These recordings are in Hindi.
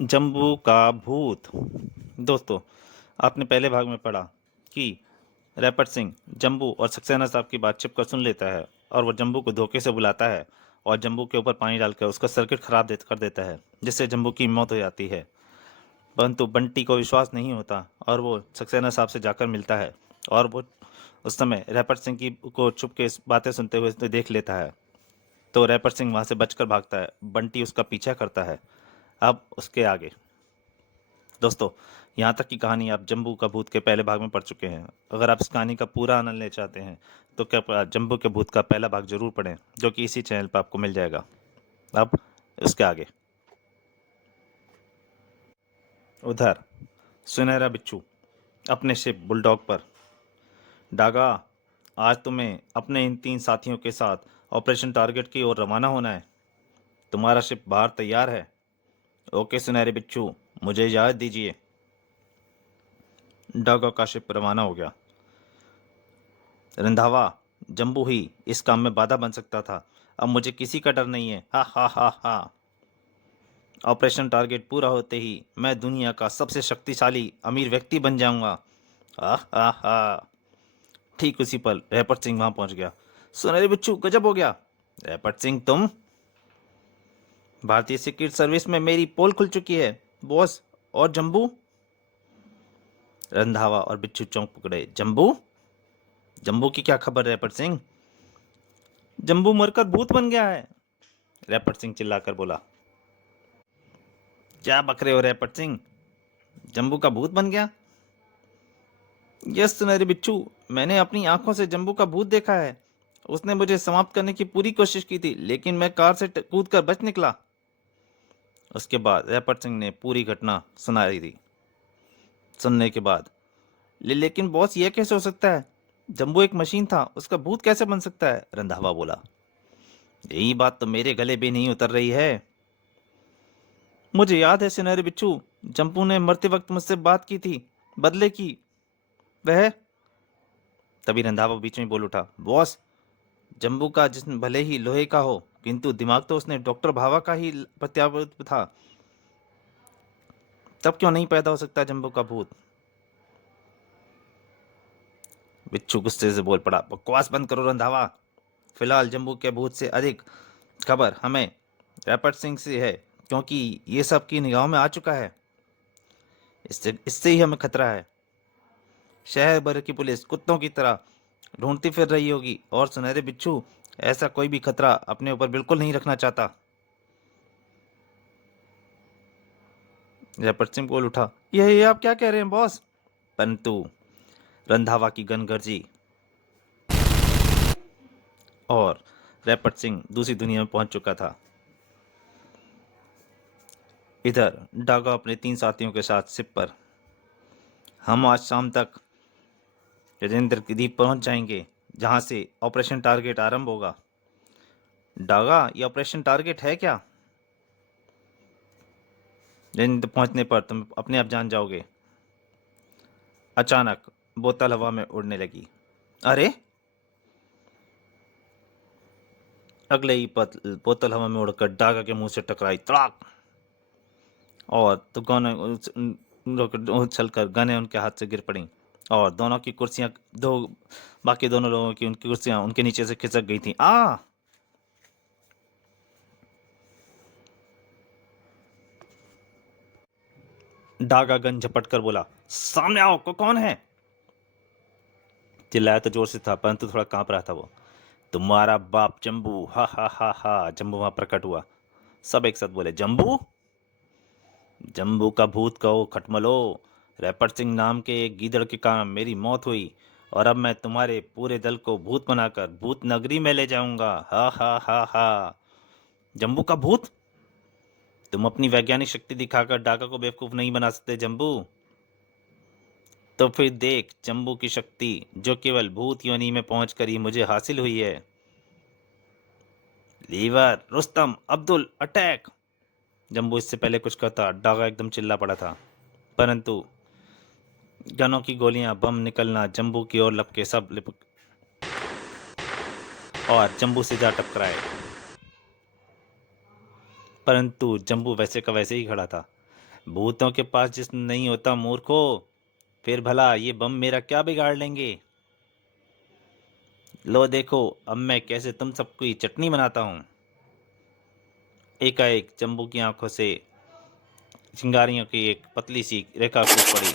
जम्बू का भूत। दोस्तों, आपने पहले भाग में पढ़ा कि रैपट सिंह जम्बू और सक्सेना साहब की बात छिपकर सुन लेता है और वो जम्बू को धोखे से बुलाता है और जम्बू के ऊपर पानी डालकर उसका सर्किट खराब कर देता है, जिससे जम्बू की मौत हो जाती है। परंतु बंटी को विश्वास नहीं होता और वो सक्सेना साहब से जाकर मिलता है और वो उस समय रैपट सिंह की को छुप के इस बातें सुनते हुए उसे देख लेता है। तो रैपट सिंह वहां से बचकर भागता है, बंटी उसका पीछा करता है। अब उसके आगे दोस्तों, यहाँ तक की कहानी आप जम्बू का भूत के पहले भाग में पढ़ चुके हैं। अगर आप इस कहानी का पूरा आनंद लेना चाहते हैं तो कृपया जम्बू के भूत का पहला भाग जरूर पढ़ें, जो कि इसी चैनल पर आपको मिल जाएगा। अब इसके आगे उधर सुनहरा बिच्छू अपने शिप बुलडॉग पर। डागा, आज तुम्हें अपने इन 3 साथियों के साथ ऑपरेशन टारगेट की ओर रवाना होना है। तुम्हारा शिप बाहर तैयार है। ओके सुनहरे बिच्छू, मुझे इजाज़त दीजिए। डागा का शिप रवाना हो गया। रंधावा, जम्बू ही इस काम में बाधा बन सकता था। अब मुझे किसी का डर नहीं है। हा हा हा हा। ऑपरेशन टारगेट पूरा होते ही मैं दुनिया का सबसे शक्तिशाली अमीर व्यक्ति बन जाऊंगा। हा हा हा। ठीक उसी पल रैपट सिंह वहां पहुंच गया। सुनहरे बिच्छू, गजब हो गया। रैपट सिंह, तुम? भारतीय सीक्रेट सर्विस में मेरी पोल खुल चुकी है बॉस। और जम्बू? रंधावा और बिच्छू चौंक पकड़े। जम्बू? जम्बू की क्या खबर रैपट सिंह? जम्बू मरकर भूत बन गया है, रैपट सिंह चिल्लाकर बोला। क्या बक रहे हो रैपट सिंह? जम्बू का भूत बन गया? यस सुनहरे बिच्छू, मैंने अपनी आंखों से जम्बू का भूत देखा है। उसने मुझे समाप्त करने की पूरी कोशिश की थी, लेकिन मैं कार से कूद कर बच निकला। उसके बाद रैपट सिंह ने पूरी घटना सुनाई दी। सुनने के बाद लेकिन बॉस, ये कैसे हो सकता है? जम्बू एक मशीन था, उसका भूत कैसे बन सकता है? रंधावा बोला। यही बात तो मेरे गले भी नहीं उतर रही है। मुझे याद है सुनहरे बिच्छू, जम्बू ने मरते वक्त मुझसे बात की थी, बदले की। वह तभी रंधावा बीच में बोल उठा। बॉस, जम्बू का जिस्म भले ही लोहे का हो, किंतु दिमाग तो उसने डॉक्टर भावा का ही प्रत्यावर्त था। तब क्यों नहीं पैदा हो सकता जम्बू का भूत? बिच्छू गुस्से से बोल पड़ा। बकवास बंद करो रंधावा। फिलहाल जम्बू के भूत से अधिक खबर हमें रैपट सिंह से है, क्योंकि ये सब की निगाहों में आ चुका है। इससे इससे ही हमें खतरा है। शहर भर की पुलिस कुत्तों की तरह ढूंढती फिर रही होगी, और सुनहरे बिच्छू ऐसा कोई भी खतरा अपने ऊपर बिल्कुल नहीं रखना चाहता। रैपट सिंह बोल उठा। ये आप क्या कह रहे हैं बॉस? परंतु रंधावा की गन गरजी और रैपट सिंह दूसरी दुनिया में पहुंच चुका था। इधर डागा अपने 3 साथियों के साथ शिप पर। हम आज शाम तक राजेंद्र की द्वीप पहुंच जाएंगे, जहां से ऑपरेशन टारगेट आरंभ होगा। डागा, ये ऑपरेशन टारगेट है क्या? राजेंद्र पहुंचने पर तुम अपने आप जान जाओगे। अचानक बोतल हवा में उड़ने लगी। अरे! अगले ही पल बोतल हवा में उड़कर डागा के मुंह से टकराई। तड़ाक! और तो गने उछल कर गने उनके हाथ से गिर पड़ी और दोनों की कुर्सियां दो बाकी दोनों लोगों की उनकी कुर्सियां उनके नीचे से खिसक गई थी। आ! डागा गन झपट कर बोला। सामने आओ, कौन है? चिल्लाया तो जोर से था, परंतु थोड़ा कांप रहा था वो। तुम्हारा बाप जम्बू। हा हा हा हा। जम्बू वहां प्रकट हुआ। सब एक साथ बोले, जम्बू? जम्बू का भूत कहो खटमलो। रैपट सिंह नाम के एक गीदड़ के कारण मेरी मौत हुई, और अब मैं तुम्हारे पूरे दल को भूत बनाकर भूत नगरी में ले जाऊंगा। हा हा हा हा। जम्बू का भूत? तुम अपनी वैज्ञानिक शक्ति दिखाकर डाका को बेवकूफ नहीं बना सकते जम्बू। तो फिर देख जम्बू की शक्ति, जो केवल भूत योनि में पहुंचकर ही मुझे हासिल हुई है। लीवर, रुस्तम, अब्दुल, अटैक! जम्बू इससे पहले कुछ कहता, डागा एकदम चिल्ला पड़ा था, परंतु गनों की गोलियां बम निकलना जम्बू की ओर लपके सब लिपक और जम्बू से जा टकराए। परंतु जम्बू वैसे का वैसे ही खड़ा था। भूतों के पास जिस्म नहीं होता मूर्खो, फिर भला ये बम मेरा क्या बिगाड़ लेंगे। लो देखो अब मैं कैसे तुम सबकी चटनी बनाता हूँ। एकाएक जम्बू की आंखों से चिंगारियों की एक पतली सी रेखा फूट पड़ी।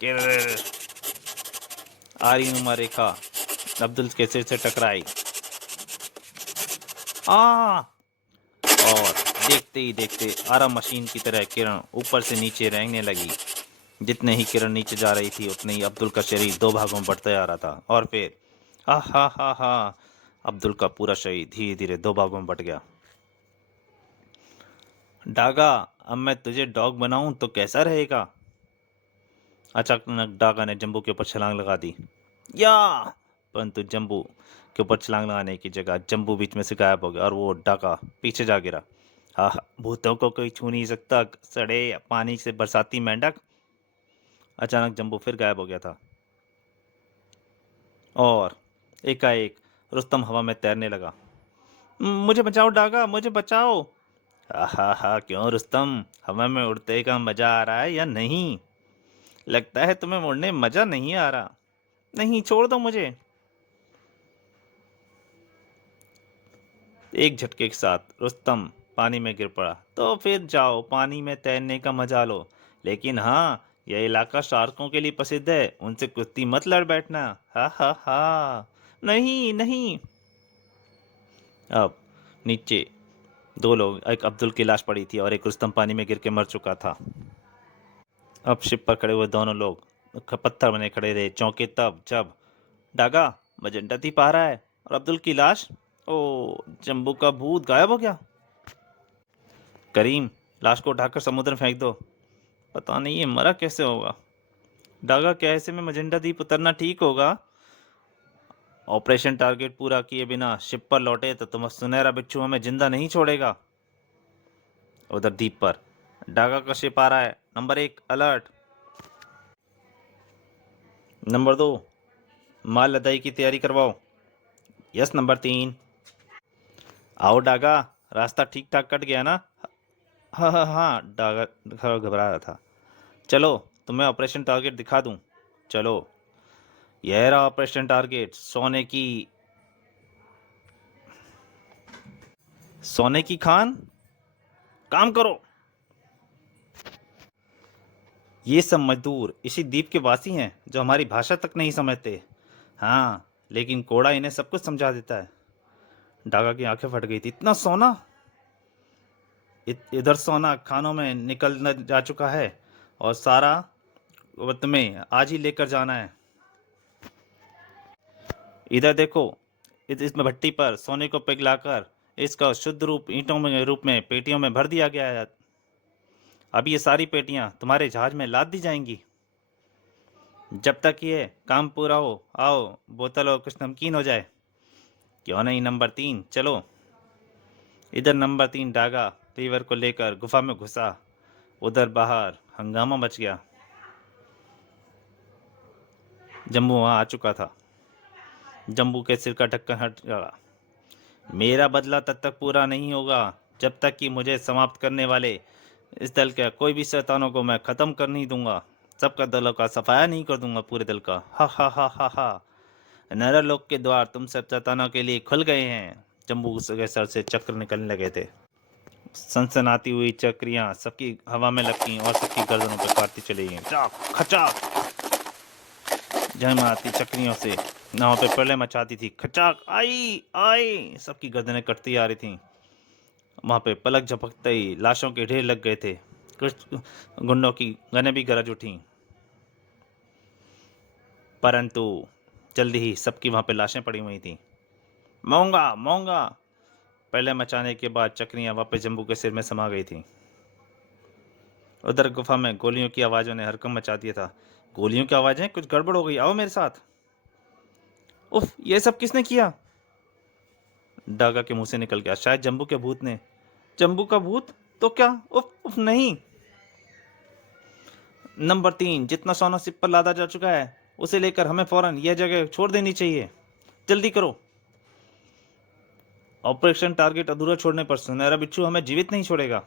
किर्र। आरी नुमा रेखा अब्दुल के सिर से टकराई। आ और देखते ही देखते आरा मशीन की तरह किरण ऊपर से नीचे रेंगने लगी। जितने ही किरण नीचे जा रही थी उतने ही अब्दुल का शरीर दो भागों में बढ़ता जा रहा था। और फिर हा हा हा हा, अब्दुल का पूरा शरीर धीरे धीरे दो भागों में बट गया। डागा, अब मैं तुझे डॉग बनाऊं तो कैसा रहेगा। अचानक डागा ने जंबू के ऊपर छलांग लगा दी। या परंतु जंबू के ऊपर छलांग लगाने की जगह जंबू बीच में से गायब हो गया और वो डाका पीछे जा गिरा। हाँ, भूतों को कोई छू नहीं सकता, सड़े पानी से बरसाती मेंढक। अचानक जंबू फिर गायब हो गया था और एकाएक रुस्तम हवा में तैरने लगा। मुझे बचाओ डागा, मुझे बचाओ। हा हा, क्यों रुस्तम, हवा में उड़ते का मजा आ रहा है या नहीं। लगता है तुम्हें उड़ने मजा नहीं आ रहा। नहीं, छोड़ दो मुझे। एक झटके के साथ रुस्तम पानी में गिर पड़ा। तो फिर जाओ पानी में तैरने का मजा लो, लेकिन हाँ, यह इलाका शार्कों के लिए प्रसिद्ध है, उनसे कुश्ती मत लड़ बैठना। हा हा हा। नहीं नहीं। अब नीचे दो लोग, एक अब्दुल की लाश पड़ी थी और एक रुस्तम पानी में गिर के मर चुका था। अब शिप पर खड़े हुए दोनों लोग पत्थर बने खड़े रहे, चौंके तब जब डागा मजेंटा थी पा रहा है और अब्दुल की लाश। ओ, जम्बू का भूत गायब हो गया। करीम, लाश को उठाकर समुद्र में फेंक दो। पता नहीं ये मरा कैसे होगा। डागा, क्या ऐसे में मजेंटा द्वीप उतरना ठीक होगा। ऑपरेशन टारगेट पूरा किए बिना शिप पर लौटे तो तुम सुनहरा बिच्छू हमें जिंदा नहीं छोड़ेगा। उधर द्वीप पर डागा का शिप आ रहा है। Number 1 alert. नंबर 2 माल लदाई की तैयारी करवाओ। Yes number 3। आओ डागा, रास्ता ठीक ठाक कट गया ना। हाँ हाँ हाँ, डागा घबरा रहा था। चलो तुम्हें ऑपरेशन टारगेट दिखा दूं। चलो, यह रहा ऑपरेशन टारगेट। सोने की खान, काम करो। ये सब मजदूर इसी द्वीप के वासी हैं जो हमारी भाषा तक नहीं समझते। हाँ, लेकिन कोड़ा इन्हें सब कुछ समझा देता है। डागा की आंखें फट गई थी। इतना सोना, इधर सोना खानों में निकल न जा चुका है और सारा तुम्हें आज ही लेकर जाना है। इधर देखो, इसमें भट्टी पर सोने को पिघलाकर इसका शुद्ध रूप ईंटों में रूप में पेटियों में भर दिया गया है। अब ये सारी पेटियां तुम्हारे जहाज में लाद दी जाएंगी। जब तक ये काम पूरा हो, आओ बोतल और कुछ नमकीन हो जाए। क्यों नहीं नंबर 3, चलो। इधर नंबर 3 डागा लीवर को लेकर गुफा में घुसा। उधर बाहर हंगामा मच गया। जम्बू वहां आ चुका था। जम्बू के सिर का ढक्कन हट गया। मेरा बदला तब तक पूरा नहीं होगा जब तक कि मुझे समाप्त करने वाले इस दल के कोई भी शैतानों को मैं खत्म कर नहीं दूंगा। सबका दलों का सफाया नहीं कर दूंगा पूरे दल का। हा हा हा हा हा। नरलोक के द्वार तुम सब शैतानों के लिए खुल गए हैं। जम्बू के सर से चक्र निकलने लगे थे। सनसनाती हुई चक्रियां सबकी हवा में लपकी और सबकी गर्दनों पर काटती चली गईं। चाक खचाक झमआती चक्रियों से नाव पे प्रलय मचाती थी। खचाक आई आई, सबकी गर्दनें कटती आ रही थीं। वहां पे पलक झपकते ही लाशों के ढेर लग गए थे। कुछ गुंडों की गनें भी गरज उठी, परंतु जल्दी ही सबकी वहां पे लाशें पड़ी हुई थीं। मोंगा मोंगा प्रलय मचाने के बाद चक्रियां वापस जम्बू के सिर में समा गई थीं। उधर गुफा में गोलियों की आवाजों ने हरकम मचा दिया था। गोलियों की आवाजें, कुछ गड़बड़ हो गई, आओ मेरे साथ। उफ, ये सब किसने किया। डागा के मुंह से निकल गया। शायद जम्बू के भूत ने। जम्बू का भूत तो क्या। उफ उफ नहीं। नंबर 3, जितना सोना सिप पर लादा जा चुका है उसे लेकर हमें फौरन यह जगह छोड़ देनी चाहिए। जल्दी करो। ऑपरेशन टारगेट अधूरा छोड़ने पर सुनहरा बिच्छू हमें जीवित नहीं छोड़ेगा।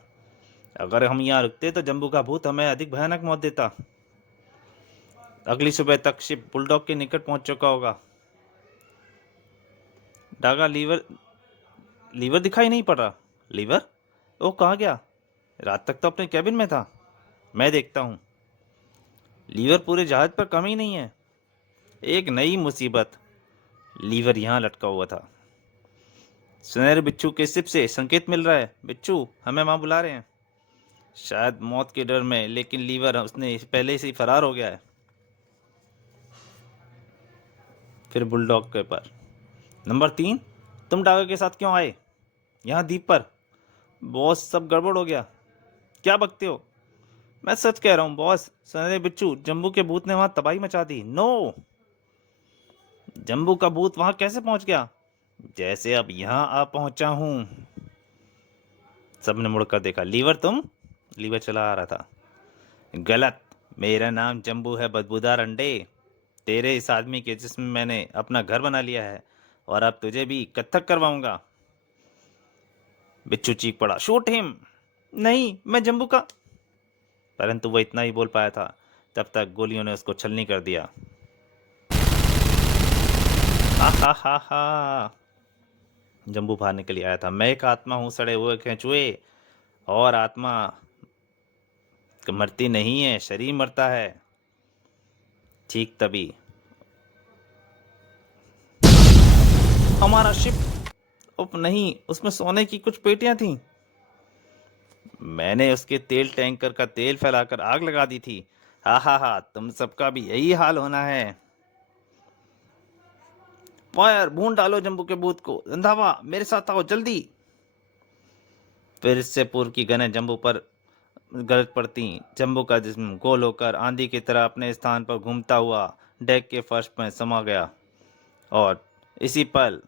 अगर हम यहाँ रुकते तो जम्बू का भूत हमें अधिक भयानक मौत देता। अगली सुबह तक शिप बुलडॉग के निकट पहुंच चुका होगा। डागा, लीवर लीवर दिखाई नहीं पड़ रहा। लीवर? वो कहाँ गया? रात तक तो अपने कैबिन में था। मैं देखता हूँ। लीवर पूरे जहाज पर कम ही नहीं है। एक नई मुसीबत। लीवर यहाँ लटका हुआ था। सुनहरे बिच्छू के सिप से संकेत मिल रहा है। बिच्छू हमें वहां बुला रहे हैं। शायद मौत के डर में, लेकिन लीवर उसने पहले से ही फरार हो गया है। फिर बुलडॉग के पर। नंबर 3, तुम डागा के साथ क्यों आए यहाँ द्वीप पर? बॉस, सब गड़बड़ हो गया। क्या बकते हो? मैं सच कह रहा हूँ बॉस। सुनहरे बिच्छू, जम्बू के भूत ने वहां तबाही मचा दी। नो! जम्बू का भूत वहां कैसे पहुंच गया? जैसे अब यहाँ आ पहुंचा हूं। सबने मुड़कर देखा। लीवर तुम? लीवर चला आ रहा था। गलत। मेरा नाम जम्बू है, बदबूदार अंडे। तेरे इस आदमी के जिस्म में मैंने अपना घर बना लिया है, और अब तुझे भी कत्थक करवाऊंगा। बिच्छू चीख पड़ा, शूट हिम! नहीं, मैं जम्बू का। परंतु वह इतना ही बोल पाया था, तब तक गोलियों ने उसको छलनी कर दिया। हा हा हा हा। जम्बू भागने के लिए आया था। मैं एक आत्मा हूँ, सड़े हुए केंचुए। और आत्मा मरती नहीं है, शरीर मरता है। ठीक तभी हमारा शिप। उप नहीं, उसमें सोने की कुछ पेटियां थीं। मैंने उसके तेल टैंकर का तेल फैलाकर आग लगा दी थी। हा हा हा, तुम सबका भी यही हाल होना है। फायर! भून डालो जम्बू के भूत को। रंधावा, मेरे साथ आओ जल्दी। फिर इससे पूर्व की गनें जम्बू पर गरज पड़ती। जम्बू का जिस्म गोल होकर आंधी की तरह अपने स्थान पर घूमता हुआ डेक के फर्श में समा गया, और इसी पल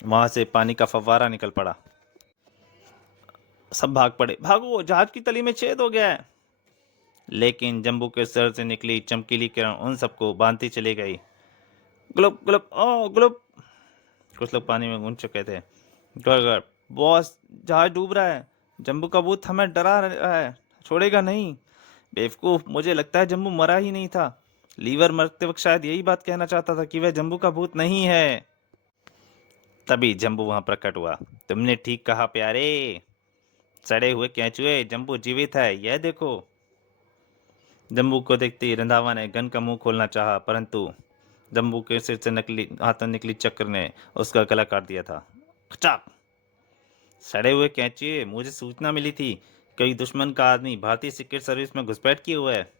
वहां से पानी का फव्वारा निकल पड़ा। सब भाग पड़े। भागो, जहाज की तली में छेद हो गया है। लेकिन जम्बू के सर से निकली चमकीली किरण उन सबको बांधती चली गई। ग्लुप ग्लुप, ओ ग्लुप। कुछ लोग पानी में गूंज चुके थे। गड़गड़। बॉस, जहाज डूब रहा है। जम्बू का भूत हमें डरा रहा है, छोड़ेगा नहीं। बेवकूफ, मुझे लगता है जम्बू मरा ही नहीं था। लीवर मरते वक्त शायद यही बात कहना चाहता था कि वह जम्बू का भूत नहीं है। तभी जम्बू वहां प्रकट हुआ। तुमने ठीक कहा प्यारे। सड़े हुए केंचुए, जम्बू जीवित है, यह देखो। जम्बू को देखते ही रंधावा ने गन का मुंह खोलना चाहा, परंतु जम्बू के सिर से नकली हाथों निकली चक्र ने उसका गला काट दिया था। खचाक! सड़े हुए केंचुए, मुझे सूचना मिली थी, कोई दुश्मन का आदमी भारतीय सीक्रेट सर्विस में घुसपैठ किए हुआ है।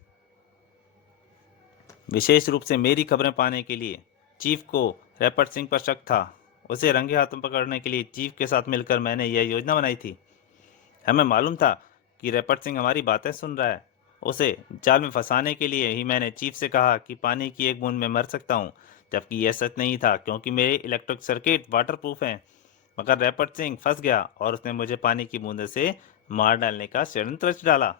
विशेष रूप से मेरी खबरें पाने के लिए। चीफ को रैपट सिंह पर शक था। उसे रंगे हाथों पकड़ने के लिए चीफ के साथ मिलकर मैंने यह योजना बनाई थी। हमें मालूम था कि रैपट सिंह हमारी बातें सुन रहा है। उसे जाल में फंसाने के लिए ही मैंने चीफ से कहा कि पानी की एक बूंद में मर सकता हूँ, जबकि यह सच नहीं था, क्योंकि मेरे इलेक्ट्रिक सर्किट वाटरप्रूफ हैं। मगर रैपट सिंह फंस गया और उसने मुझे पानी की बूंद से मार डालने का षड्यंत्र रच डाला,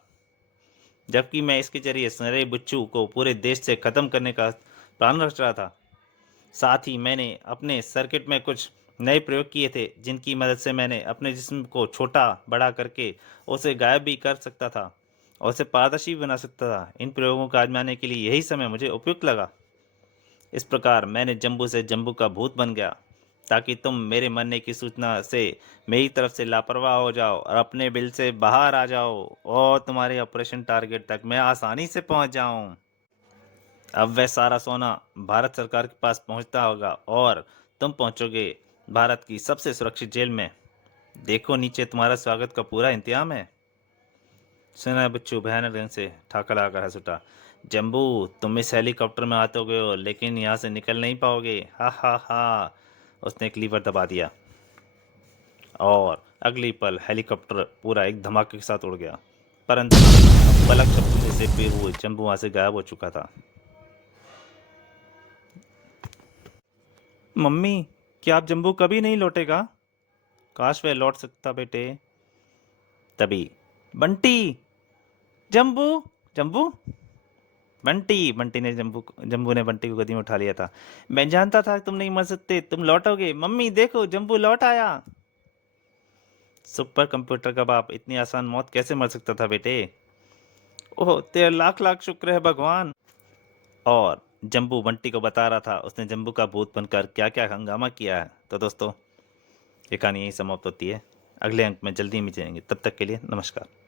जबकि मैं इसके जरिए सुनहरे बिच्छू को पूरे देश से खत्म करने का प्लान रच रहा था। साथ ही मैंने अपने सर्किट में कुछ नए प्रयोग किए थे, जिनकी मदद से मैंने अपने जिस्म को छोटा बड़ा करके उसे गायब भी कर सकता था और उसे पारदर्शी भी बना सकता था। इन प्रयोगों को आजमाने के लिए यही समय मुझे उपयुक्त लगा। इस प्रकार मैंने जम्बू से जम्बू का भूत बन गया, ताकि तुम मेरे मरने की सूचना से मेरी तरफ से लापरवाह हो जाओ और अपने बिल से बाहर आ जाओ, और तुम्हारे ऑपरेशन टारगेट तक मैं आसानी से पहुंच जाऊं। अब वह सारा सोना भारत सरकार के पास पहुंचता होगा, और तुम पहुंचोगे भारत की सबसे सुरक्षित जेल में। देखो, नीचे तुम्हारा स्वागत का पूरा इंतजाम है। सेना बच्चू भयानक ढंग से ठाका लगाकर हंस उठा। जम्बू, तुम इस हेलीकॉप्टर में आते हो, लेकिन यहाँ से निकल नहीं पाओगे। हा हा हा। उसने एक लीवर दबा दिया, और अगली पल हेलीकॉप्टर पूरा एक धमाके के साथ उड़ गया। परंतु पलक झपकने से फिर वो जम्बू वहां से गायब हो चुका था। मम्मी, क्या आप जम्बू कभी नहीं लौटेगा? काश वह लौट सकता बेटे। तभी बंटी! जम्बू! जम्बू! बंटी! बंटी ने जम्बू ने बंटी को गोदी में उठा लिया था। मैं जानता था कि तुम नहीं मर सकते, तुम लौटोगे। मम्मी देखो, जम्बू लौट आया। सुपर कंप्यूटर का बाप इतनी आसान मौत कैसे मर सकता था बेटे? ओह, तेरा लाख लाख शुक्र है भगवान। और जम्बू बंटी को बता रहा था उसने जम्बू का भूत बनकर क्या क्या हंगामा किया है। तो दोस्तों, ये कहानी यही समाप्त होती है। अगले अंक में जल्दी मिलेंगे, तब तक के लिए नमस्कार।